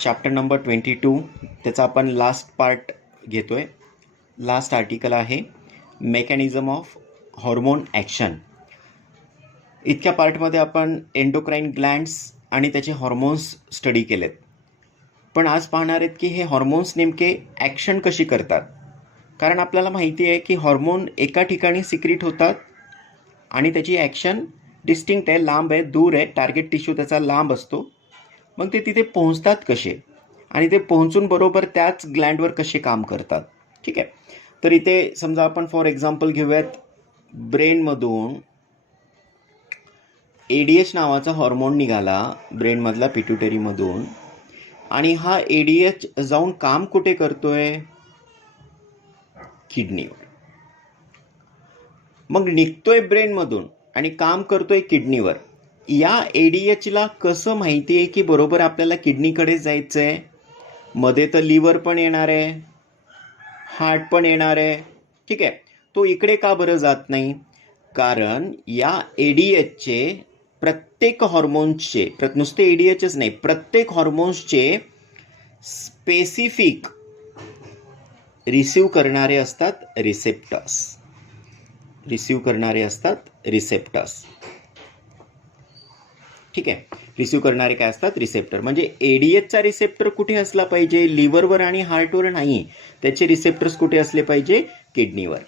Chapter number 22 त्याचा आपण last part घेतोय. लास्ट आर्टिकल आहे मेकॅनिझम ऑफ हॉर्मोन ॲक्शन. इतक्या पार्टमध्ये आपण एंडोक्राईन ग्लँड्स आणि त्याचे हॉर्मोन्स स्टडी केलेत. पण आज पाहणार आहेत की हे हॉर्मोन्स नेमके ॲक्शन कशी करतात. कारण आपल्याला माहिती आहे की हॉर्मोन एका ठिकाणी सिक्रीट होतात आणि त्याची ॲक्शन डिस्टिंक्ट आहे, लांब आहे, दूर आहे. टार्गेट टिश्यू त्याचा लांब असतो. मग ते तिथे पोहोचतात कसे आणि ते पोहोचून बरोबर त्याच ग्लँडवर कसे काम करतात. ठीक आहे. तर इथे समजा आपण फॉर एक्झाम्पल घेऊयात, ब्रेनमधून ADH नावाचा हॉर्मोन निघाला ब्रेनमधला पिट्युटरीमधून, आणि हा ADH जाऊन काम कुठे करतोय? किडनीवर. मग निघतोय ब्रेनमधून आणि काम करतोय किडनीवर. या ADHला कसं माहिती आहे की बरोबर आपल्याला किडनीकडे जायचं आहे? मध्ये तर लिव्हर पण येणार आहे, हार्ट पण येणार आहे. ठीक आहे. तो इकडे का बरं जात नाही? कारण या ADHचे प्रत्येक हॉर्मोन्सचे, नुसते ADHच नाही, प्रत्येक हॉर्मोन्सचे स्पेसिफिक रिसीव करणारे असतात रिसेप्टर्स. ठीक आहे. रिसीव्ह करणारे काय असतात? रिसेप्टर. म्हणजे ADHचा रिसेप्टर कुठे असला पाहिजे? लिव्हरवर आणि हार्टवर नाही. त्याचे रिसेप्टर्स कुठे असले पाहिजे? किडनीवर.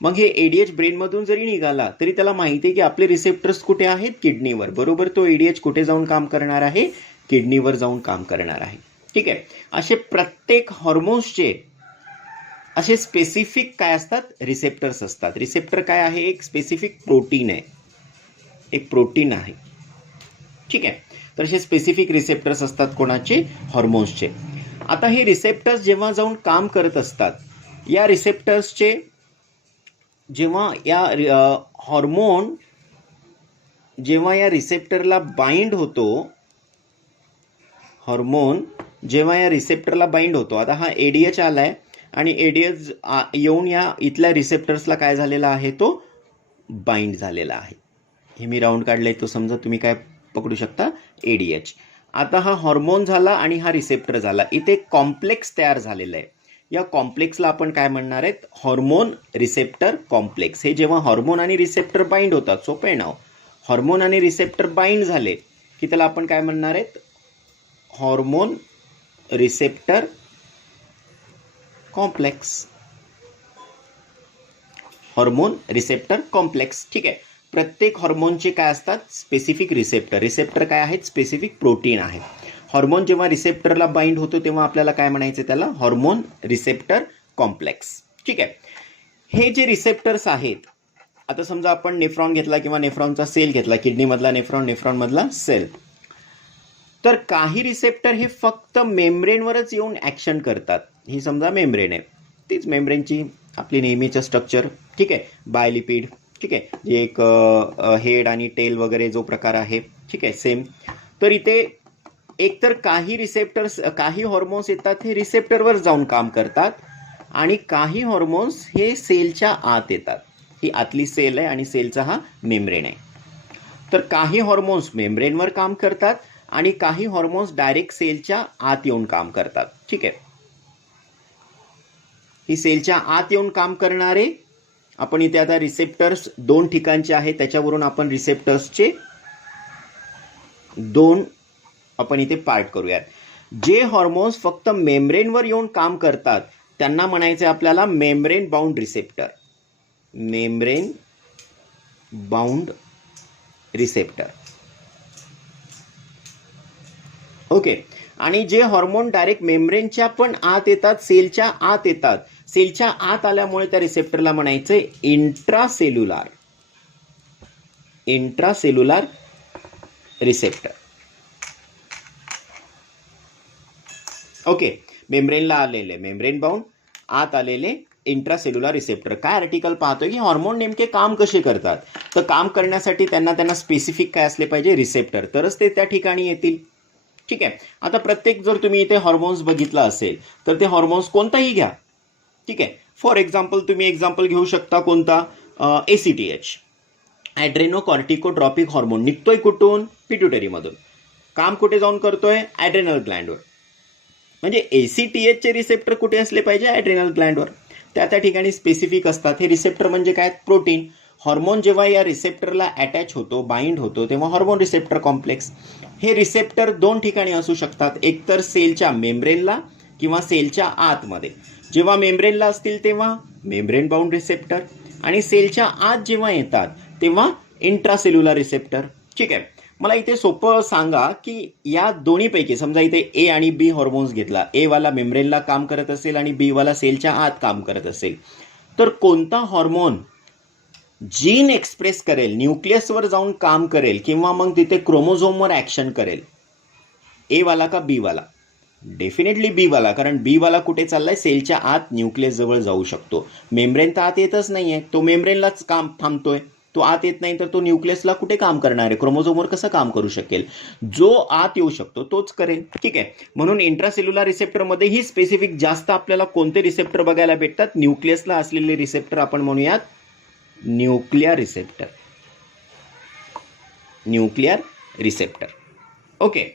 मग हे ADH ब्रेनमधून जरी निघाला तरी त्याला माहिती आहे की आपले रिसेप्टर्स कुठे आहेत? किडनीवर. बरोबर तो ADH कुठे जाऊन काम करणार आहे? किडनीवर जाऊन काम करणार आहे. ठीक आहे. असे प्रत्येक हॉर्मोन्सचे असे स्पेसिफिक काय असतात? रिसेप्टर्स असतात. रिसेप्टर काय आहे? एक स्पेसिफिक प्रोटीन आहे, एक प्रोटीन आहे. ठीक आहे. तर असे स्पेसिफिक रिसेप्टर्स असतात कोणाचे? हॉर्मोन्सचे. आता हे रिसेप्टर्स जेव्हा जाऊन काम करत असतात, या रिसेप्टर्सचे जेव्हा या हॉर्मोन जेव्हा या रिसेप्टरला बाइंड होतो, हॉर्मोन जेव्हा या रिसेप्टरला बाइंड होतो, आता हा ADH आलाय आणि ADH येऊन या इथल्या रिसेप्टर्सला काय झालेला आहे? तो बाइंड झालेला आहे. हे मी राऊंड काढलंय, तो समजा तुम्ही काय पकडू शकता? ADH. आता हा हॉर्मोन झाला आणि हा रिसेप्टर झाला. इथे कॉम्प्लेक्स तयार झालेलं आहे. या कॉम्प्लेक्सला आपण काय म्हणणार आहेत? Hormone receptor complex. हे जेव्हा हॉर्मोन आणि रिसेप्टर बाइंड होतात, सोपं आहे नाव. हॉर्मोन आणि रिसेप्टर बाइंड झाले की त्याला आपण काय म्हणणार आहेत? Hormone receptor complex. Hormone receptor complex. ठीक आहे. प्रत्येक हॉर्मोनचे काय असतात? Specific receptor. रिसेप्टर काय आहेत? स्पेसिफिक प्रोटीन आहे. हॉर्मोन जेव्हा रिसेप्टरला बाइंड होतो तेव्हा आपल्याला काय म्हणायचं? त्याला हॉर्मोन रिसेप्टर कॉम्प्लेक्स. ठीक आहे. हे जे रिसेप्टर्स आहेत, आता समजा आपण नेफ्रॉन घेतला किंवा नेफ्रॉनचा सेल घेतला, किडनीमधला नेफ्रॉन, नेफ्रॉनमधला सेल, तर काही रिसेप्टर हे फक्त मेम्ब्रेनवरच येऊन ॲक्शन करतात. ही समजा मेम्ब्रेन आहे, तीच मेम्ब्रेनची आपली नेहमीचं स्ट्रक्चर. ठीक आहे. बायलिपिड. ठीक आहे. जे एक हेड आणि टेल वगैरे जो प्रकार आहे, ठीक आहे, सेम. तर इथे एकतर काही रिसेप्टर्स, काही हॉर्मोन्स येतात, हे रिसेप्टरवर जाऊन काम करतात, आणि काही हॉर्मोन्स हे सेलच्या आत येतात. ही आतली सेल आहे आणि सेलचा हा मेम्ब्रेन आहे. तर काही हॉर्मोन्स मेम्ब्रेनवर काम करतात आणि काही हॉर्मोन्स डायरेक्ट सेलच्या आत येऊन काम करतात. ठीक आहे. ही सेलच्या आत येऊन काम करणारे आपण इथे आता रिसेप्टर्स दोन ठिकाणचे आहेत, त्याच्यावरून आपण रिसेप्टर्सचे दोन आपण इथे पार्ट करूयात. जे हॉर्मोन्स फक्त मेम्ब्रेनवर येऊन काम करतात त्यांना म्हणायचे आपल्याला membrane bound receptor. Membrane bound receptor. Okay. आणि जे हॉर्मोन डायरेक्ट मेम्ब्रेनच्या पण आत येतात, सेलच्या आत येतात, सेलच्या आत आल्यामुळे त्या रिसेप्टरला म्हणायचं इंट्रासेल्युलर. Intracellular receptor. ओके. मेम्ब्रेनला आलेले मेम्ब्रेन बाउंड, आत आलेले इंट्रासेल्युलर रिसेप्टर. काय आर्टिकल पाहतोय की हॉर्मोन नेमके काम कसे करतात. तर काम करण्यासाठी त्यांना स्पेसिफिक काय असले पाहिजे? रिसेप्टर. तरच ते त्या ठिकाणी येतील. ठीक आहे. आता प्रत्येक जर तुम्ही इथे हॉर्मोन्स बघितला असेल तर ते हॉर्मोन्स कोणताही घ्या. ठीक आहे. फॉर एक्झाम्पल तुम्ही एक्झाम्पल घेऊ शकता कोणता? ACTH, adrenocorticotropic hormone. निघतोय कुठून? पिट्युटरीमधून. काम कुठे जाऊन करतोय? ॲड्रेनल ग्लँडवर. म्हणजे ACTHचे रिसेप्टर कुठे असले पाहिजे? ॲड्रेनल ग्लँडवर. त्या ठिकाणी स्पेसिफिक असतात. हे रिसेप्टर म्हणजे काय? प्रोटीन. हॉर्मोन जेव्हा या रिसेप्टरला अटॅच होतो, बाइंड होतो, तेव्हा हॉर्मोन रिसेप्टर कॉम्प्लेक्स. हे रिसेप्टर दोन ठिकाणी असू शकतात, एकतर सेलच्या मेम्ब्रेनला किंवा सेलच्या आतमध्ये. जेव्हा मेम्ब्रेनला असतील तेव्हा मेम्ब्रेन बाउंड रिसेप्टर, आणि सेलच्या आत जेव्हा येतात तेव्हा इंट्रासेल्युलर रिसेप्टर. ठीक आहे. मला इथे सोपं सांगा की या दोन्हीपैकी, समजा इथे ए आणि बी हॉर्मोन्स घेतला, ए वाला मेम्ब्रेनला काम करत असेल आणि बी वाला सेलच्या आत काम करत असेल, तर कोणता हॉर्मोन जीन एक्सप्रेस करेल, न्यूक्लियसवर जाऊन काम करेल किंवा मग तिथे क्रोमोझोमवर ॲक्शन करेल? ए वाला का बी वाला? डेफिनेटली बी वाला, कारण बी वाला कुठे चाललाय? सेलच्या आत न्यूक्लियस जवळ जाऊ शकतो. मेम्ब्रेन तर आत येतच नाहीये, तो मेम्ब्रेनलाच काम थांबतोय. तो आत येत नाही तर तो न्यूक्लियसला कुठे काम करणार आहे? क्रोमोझोमवर कसं काम करू शकेल? जो आत येऊ शकतो तोच करेल. ठीक आहे. म्हणून इंट्रासेल्युलर रिसेप्टरमध्ये ही स्पेसिफिक जास्त आपल्याला कोणते रिसेप्टर बघायला भेटतात? न्यूक्लियसला असलेले रिसेप्टर आपण म्हणूयात nuclear receptor. Nuclear receptor. Okay.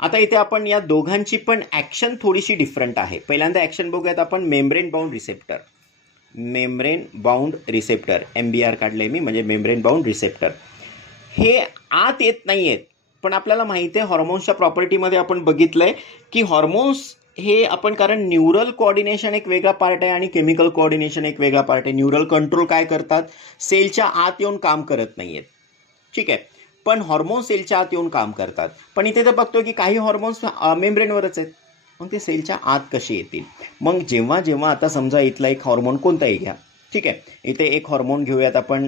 आता इथे आपण या दोघांची पण ॲक्शन थोडीशी डिफरंट आहे. पहिल्यांदा ॲक्शन बघूयात आपण membrane bound receptor. Membrane bound receptor, MBR काढले मी, म्हणजे मेम्ब्रेन बाउंड रिसेप्टर. हे आत येत नाही आहेत, पण आपल्याला माहिती आहे हॉर्मोन्सच्या प्रॉपर्टीमध्ये आपण बघितलंय की हॉर्मोन्स हे आपण, कारण न्यूरल कोऑर्डिनेशन एक वेगळा पार्ट आहे आणि केमिकल कोऑर्डिनेशन एक वेगळा पार्ट आहे. न्यूरल कंट्रोल काय करतात? सेलच्या आत येऊन काम करत नाही आहेत. ठीक आहे. पण हॉर्मोन्स सेलच्या आत येऊन काम करतात. पण इथे तर बघतो की काही हॉर्मोन्स मेम्ब्रेनवरच आहेत, मग ते सेलच्या आत कसे येतील? मग जेव्हा जेव्हा आता समजा इथला एक हॉर्मोन कोणताही घ्या. ठीक आहे. इथे एक हॉर्मोन घेऊयात आपण,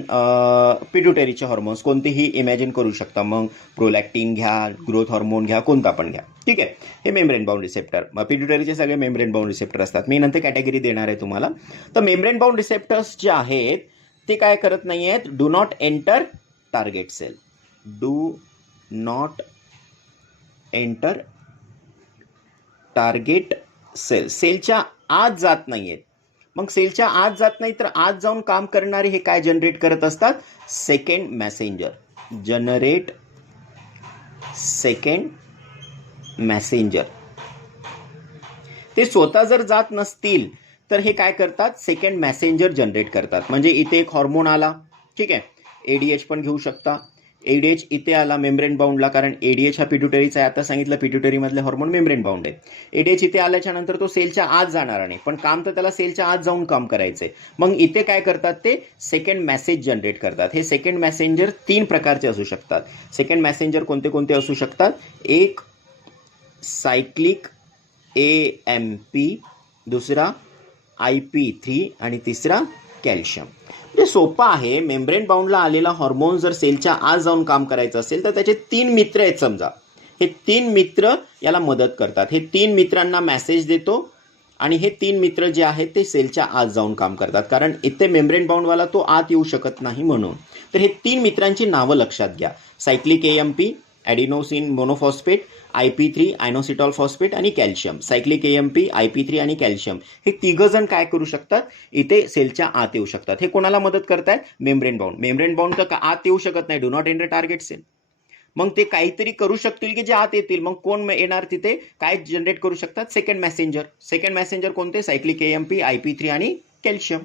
पिट्युटरीचे हॉर्मोन्स कोणतेही इमॅजिन करू शकता. मग प्रोलॅक्टिन घ्या, ग्रोथ हॉर्मोन घ्या, कोणता पण घ्या. ठीक आहे. हे मेम्ब्रेन बाउंड रिसेप्टर, पिट्युटरीचे सगळे मेम्ब्रेन बाउंड रिसेप्टर असतात. मी नंतर कॅटेगरी देणार आहे तुम्हाला. तर मेम्ब्रेन बाउंड रिसेप्टर्स जे आहेत ते काय करत नाही आहेत? Do not enter target cell. Do not enter target cell. सेलच्या आत जात नाही आहेत. मग सेलच्या आत जात नाही तर आत जाऊन काम करणारे हे काय जनरेट करत असतात? Second Messenger. Generate second Messenger. ते स्वतः जर जात नसतील तर हे काय करतात? सेकंड मॅसेंजर जनरेट करतात. म्हणजे इथे एक हॉर्मोन आला. ठीक आहे. ADH पण घेऊ शकता. ADH इथे आला मेम्ब्रेन बाउंडला, कारण ADH हा पिट्युटरीचा आहे. आता सांगितलं पिट्युटरीमधले हॉर्मोन मेम्ब्रेन बाउंड आहे. ADH इथे आल्याच्या नंतर तो सेलच्या आत जाणार नाही, पण काम तर त्याला सेलच्या आत जाऊन काम करायचंय. मग इथे काय करतात? ते सेकंड मेसेज जनरेट करतात. हे सेकंड मॅसेंजर 3 प्रकारचे असू शकतात. सेकंड मॅसेंजर कोणते कोणते असू शकतात? एक सायक्लिक AMP, दुसरा IP3 आणि तिसरा कॅल्शियम. म्हणजे सोपं आहे. मेम्ब्रेन बाउंडला आलेला हॉर्मोन जर सेलच्या आत जाऊन काम करायचं असेल तर त्याचे 3 मित्र आहेत समजा. हे 3 मित्र याला मदत करतात. हे 3 मित्रांना मेसेज देतो आणि हे 3 मित्र जे आहेत ते सेलच्या आत जाऊन काम करतात, कारण इथे मेम्ब्रेन बाउंडवाला तो आत येऊ शकत नाही म्हणून. तर हे 3 मित्रांची नावं लक्षात घ्या. Cyclic AMP, adenosine monophosphate, IP3 inositol phosphate आणि कॅल्शियम. सायक्लिक AMP, IP3 आणि कॅल्शियम हे तिघजण काय करू शकतात? इथे सेलच्या आत येऊ शकतात. हे कोणाला मदत करतायत? Membrane bound. मेम्ब्रेन बाउंड तर आत येऊ शकत नाही, do not enter target cell. मग ते काहीतरी करू शकतील की जे आत येतील. मग कोण येणार तिथे? काय जनरेट करू शकतात? Second Messenger. सेकंड मॅसेंजर कोणते? सायक्लिक AMP, IP3 आणि कॅल्शियम.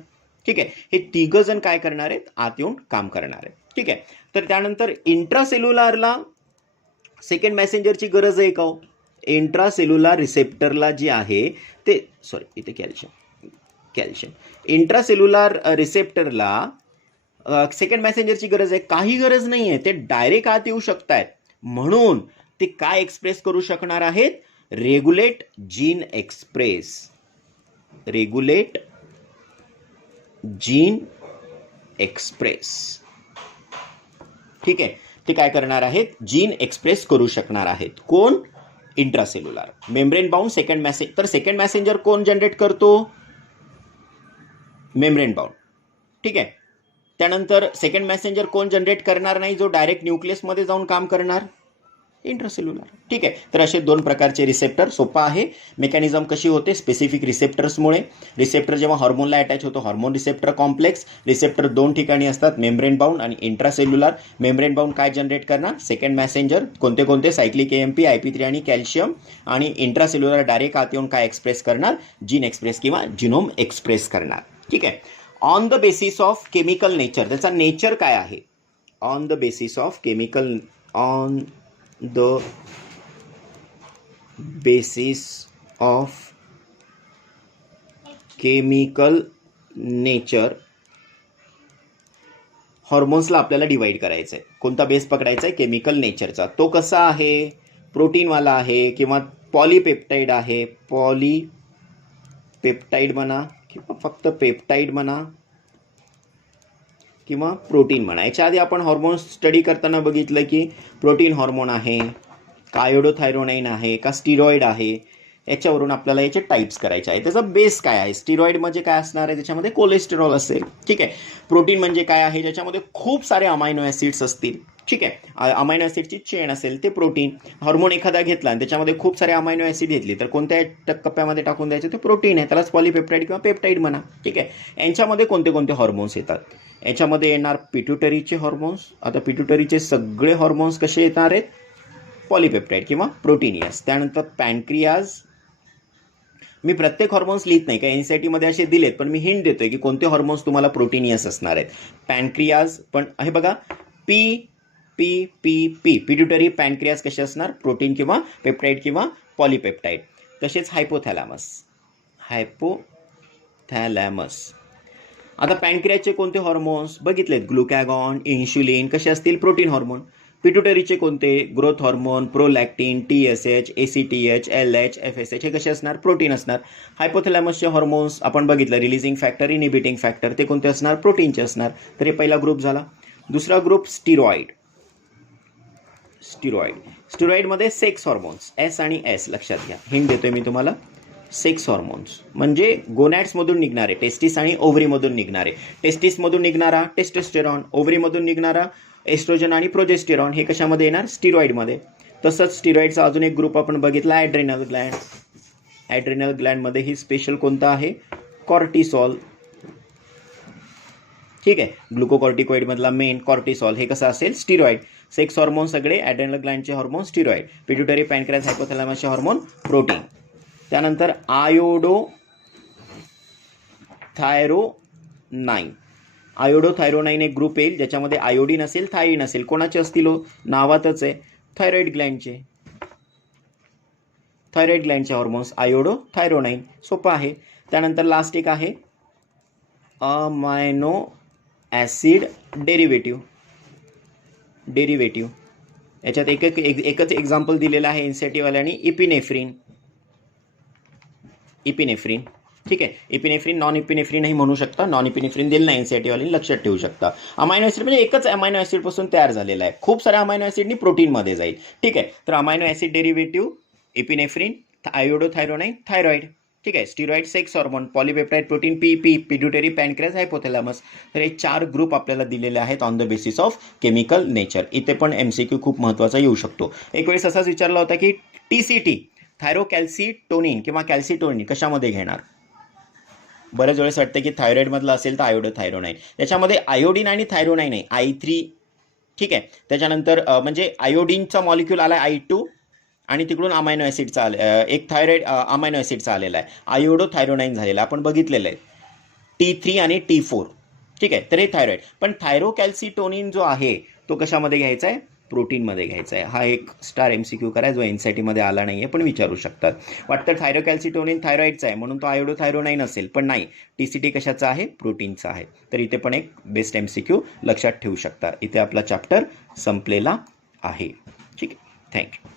ठीक आहे. हे तिघजण काय करणार आहेत? आत येऊन काम करणार आहेत. ठीक आहे. तर त्यानंतर इंट्रासेल्युलरला सेकंड मॅसेंजरची गरज आहे का हो? इंट्रासेल्युलर रिसेप्टरला जे आहे ते, इथे कॅल्शियम. इंट्रासेल्युलर रिसेप्टरला सेकंड मॅसेंजरची गरज आहे? काही गरज नाही आहे. ते डायरेक्ट आत येऊ शकतायत. म्हणून ते काय एक्सप्रेस करू शकणार आहेत? Regulate gene express. Regulate gene express. ठीक आहे. ते काय करणार आहेत? जीन एक्सप्रेस करू शकणार आहेत. कोण? Intracellular. Membrane bound second Messenger. तर सेकंड मॅसेंजर कोण जनरेट करतो? Membrane bound. ठीक आहे. त्यानंतर सेकंड मॅसेंजर कोण जनरेट करणार नाही, जो डायरेक्ट न्यूक्लियसमध्ये जाऊन काम करणार? इंट्रासेल्युलर. ठीक आहे, तर असे दोन प्रकारचे रिसेप्टर. सोपा आहे. मेकॅनिझम कशी होते, स्पेसिफिक रिसेप्टर्समुळे. रिसेप्टर जेव्हा हॉर्मोनला अटॅच होतो, हॉर्मोन रिसेप्टर कॉम्प्लेक्स. रिसेप्टर दोन ठिकाणी असतात, मेम्ब्रेन बाउंड आणि इंट्रासेल्युलर. मेम्ब्रेन बाउंड काय जनरेट करणार, सेकंड मॅसेंजर. कोणते कोणते, सायक्लिक AMP, IP3 आणि कॅल्शियम. आणि इंट्रासेल्युलर डायरेक्ट आत येऊन काय एक्सप्रेस करणार, जीन एक्सप्रेस किंवा जिनोम एक्सप्रेस करणार. ठीक आहे. On the basis of chemical nature, त्याचा नेचर काय आहे, on the basis of chemical, on the basis of chemical nature हॉर्मोन्सला आपल्याला डिवाइड करायचं आहे. कोणता बेस पकडायचा आहे, केमिकल नेचरचा. तो कसा आहे, प्रोटीनवाला आहे किंवा पॉलीपेप्टाईड आहे, पॉलीपेप्टाईड म्हणा किंवा फक्त पेप्टाईड म्हणा किंवा प्रोटीन म्हणा. याच्या आधी आपण हॉर्मोन्स स्टडी करताना बघितलं की प्रोटीन हॉर्मोन आहे का, आयोडोथायरोनाईन आहे का, स्टिरॉइड आहे. याच्यावरून आपल्याला याचे टाईप्स करायचे आहे. त्याचा बेस काय आहे, स्टिरॉइड म्हणजे काय असणार आहे, त्याच्यामध्ये कोलेस्टेरॉल असेल. ठीक आहे. प्रोटीन म्हणजे काय आहे, ज्याच्यामध्ये खूप सारे अमायनो ॲसिड्स असतील. ठीक आहे, अमायनो ॲसिडची चेन असेल ते प्रोटीन. हॉर्मोन एखादा घेतला आणि त्याच्यामध्ये खूप सारे अमायनो ॲसिड घेतली तर कोणत्या कप्प्यामध्ये टाकून द्यायचं, ते प्रोटीन आहे, त्यालाच पॉलीपेप्टाईड किंवा पेप्टाईड म्हणा. ठीक आहे. यांच्यामध्ये कोणते कोणते हॉर्मोन्स येतात, याच्यामध्ये येणार पिट्युटरीचे हॉर्मोन्स. आता पिट्युटरीचे सगळे हॉर्मोन्स कसे येणार आहेत, पॉलीपेप्टाईड किंवा प्रोटीनियस. त्यानंतर पॅनक्रियाज. मी प्रत्येक हॉर्मोन्स लिहित नाही, काही NCERTमध्ये असे दिलेत, पण मी हिंट देतोय की कोणते हॉर्मोन्स तुम्हाला प्रोटीनियस असणार आहेत. पॅनक्रियाज पण आहे बघा, पिट्युटरी, पॅनक्रियाज कसे असणार, प्रोटीन किंवा पेप्टाईड किंवा पॉलीपेप्टाईड. तसेच हायपोथॅलॅमस. आता पॅनक्रियाचे कोणते हॉर्मोन्स बघितलेत, ग्लुकॅगॉन, इन्शुलिन, कसे असतील, प्रोटीन हॉर्मोन. पिट्युटरीचे कोणते, growth hormone, prolactin, TSH, ACTH, LH, FSH, हे कसे असणार, प्रोटीन असणार. हायपोथॅलॅमसचे हॉर्मोन्स आपण बघितलं, रिलीजिंग फॅक्टर, इनिबिटिंग फॅक्टर, ते कोणते असणार, प्रोटीनचे असणार. तर हे पहिला ग्रुप झाला. दुसरा ग्रुप स्टिरॉइड. स्टिरॉइडमध्ये सेक्स हॉर्मोन्स, S आणि S लक्षात घ्या, हिंट देतोय मी तुम्हाला. सेक्स हॉर्मोन्स म्हणजे गोनॅड्समधून निघणारे, टेस्टिस आणि ओव्हरीमधून निघणारे. टेस्टिसमधून निघणारा टेस्टोस्टेरॉन, ओव्हरीमधून निघणारा एस्ट्रोजन आणि प्रोजेस्टेरॉन, हे कशामध्ये येणार, स्टिरॉइडमध्ये. तसंच स्टिरॉइडचा अजून एक ग्रुप आपण बघितला, ॲड्रेनल ग्लँड. ॲड्रेनल ग्लँडमध्ये ही स्पेशल कोणता आहे, कॉर्टिसॉल. ठीक आहे, ग्लुकोकॉर्टिकॉइडमधला मेन कॉर्टिसॉल, हे कसं असेल, स्टिरॉइड. सेक्स हॉर्मोन सगळे, ॲड्रेनल ग्लँडचे हॉर्मोन स्टिरॉइड, पिट्युटरी, पॅनक्रियाज, हायपोथॅलॅमसचे हॉर्मोन प्रोटीन. त्यानंतर आयोडोथायरोनाईन एक ग्रुप येईल ज्याच्यामध्ये आयोडीन असेल, थायरीन असेल. कोणाचे असतील, नावातच आहे, थायरॉइड ग्लँडचे हॉर्मोन्स आयोडोथायरोनाईन. सोपं आहे. त्यानंतर लास्ट एक आहे अमायनो ॲसिड डेरिव्हेटिव्ह. याच्यात एकच एक्झाम्पल दिलेलं आहे NCERTवाल्यांनी, इपिनेफ्रिन. ठीक आहे, इपिनेफ्रिन, नॉन इपिनेफ्रिनही म्हणू शकता. नॉन इपिनेफ्रिन दिलं नाही NCERTवाल्यांनी, लक्षात ठेवू शकता. अमायनो ॲसिड म्हणजे एकच अमायनो ॲसिडपासून तयार झालेला आहे, खूप साऱ्या अमायनो ॲसिडनी प्रोटीनमध्ये जाईल. ठीक आहे, तर amino acid derivative, epinephrine, iodothyronine, thyroid. ठीक आहे, steroid, sex hormone, polypeptide, protein, pituitary, pancreas, hypothalamus. तर हे 4 ग्रुप आपल्याला दिलेले आहेत on the basis of chemical nature. इथे पण MCQ खूप महत्त्वाचा येऊ शकतो. एक वेळेस असाच विचारला होता की TCT, थायरोकॅल्सिटोनिन किंवा कॅल्सिटोनिन कशामध्ये घेणार. बऱ्याच वेळेस वाटतं की थायरॉइडमधलं असेल तर आयोडोथायरोनाईन. त्याच्यामध्ये आयोडीन आणि थायरोनाईन आहे, I3. ठीक आहे, त्याच्यानंतर म्हणजे आयोडीनचा मॉलिक्यूल आला I2 आणि तिकडून अमायनो ॲसिडचा एक थायरॉइड अमायनो ॲसिडचा आलेला आहे, आयोडोथायरोनाईन झालेला आपण बघितलेलं आहे, T3 आणि T4. ठीक आहे, तर हे थायरॉइड. पण थायरोकॅल्सिटोनिन जो आहे तो कशामध्ये घ्यायचा आहे, प्रोटीनमध्ये घ्यायचा आहे. हा एक स्टार MCQ करा जो NCERTमध्ये आला नाही आहे पण विचारू शकतात. वाटतं थायरोकॅल्सिटोनिन थायरॉइडचा आहे म्हणून तो आयोडोथायरोनाईन असेल, पण नाही, TCT कशाचा आहे, प्रोटीनचा आहे. तर इथे पण एक बेस्ट MCQ लक्षात ठेवू शकता. इथे आपला चॅप्टर संपलेला आहे. ठीक आहे, थँक्यू.